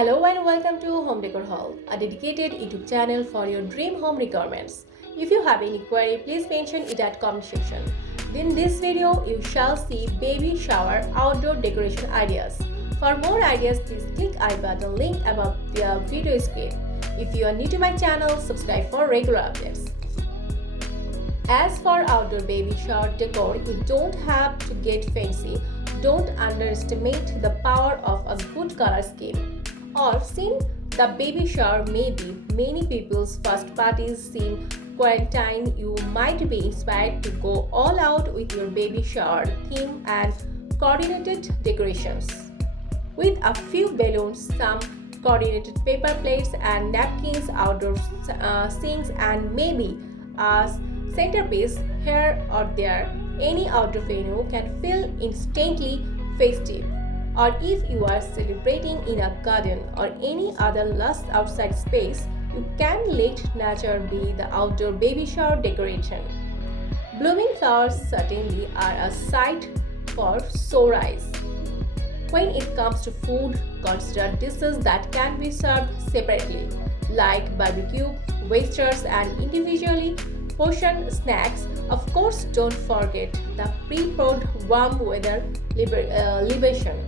Hello and welcome to Home Decor Haul, a dedicated YouTube channel for your dream home requirements. If you have any query, please mention it at comment section. In this video, you shall see baby shower outdoor decoration ideas. For more ideas, please click I button link above the video screen. If you are new to my channel, subscribe for regular updates. As for outdoor baby shower decor, you don't have to get fancy. Don't underestimate the power of a good color scheme. Or since the baby shower may be many people's first parties in quarantine, you might be inspired to go all out with your baby shower theme and coordinated decorations. With a few balloons, some coordinated paper plates and napkins, outdoor sinks, and maybe a centerpiece here or there, any outdoor venue can feel instantly festive. Or if you are celebrating in a garden or any other lush outside space, you can let nature be the outdoor baby shower decoration. Blooming flowers certainly are a sight for sore eyes. When it comes to food, consider dishes that can be served separately, like barbecue, wagers, and individually portioned snacks. Of course, don't forget the pre-poured warm weather libation.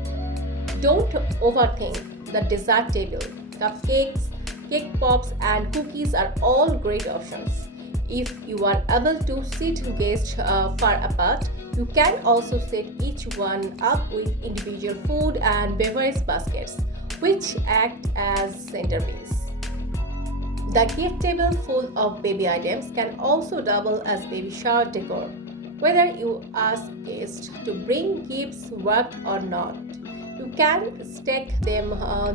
Don't overthink the dessert table. Cupcakes, cake pops, and cookies are all great options. If you are able to sit guests far apart, you can also set each one up with individual food and beverage baskets, which act as centerpiece. The gift table full of baby items can also double as baby shower decor, whether you ask guests to bring gifts worked or not. You can stack them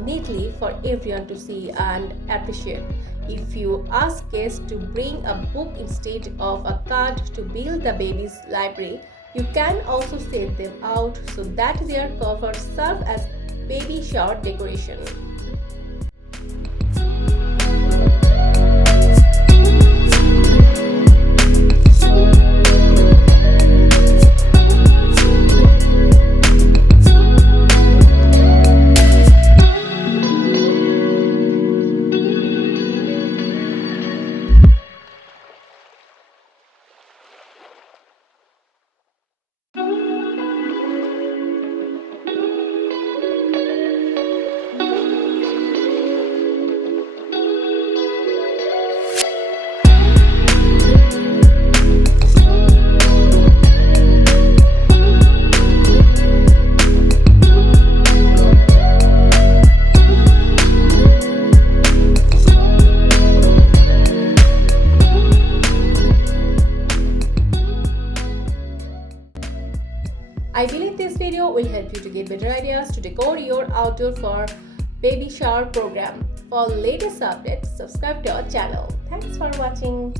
neatly for everyone to see and appreciate. If you ask guests to bring a book instead of a card to build the baby's library, you can also set them out so that their covers serve as baby shower decoration. I believe this video will help you to get better ideas to decor your outdoor for baby shower program. For latest updates, subscribe to our channel. Thanks for watching.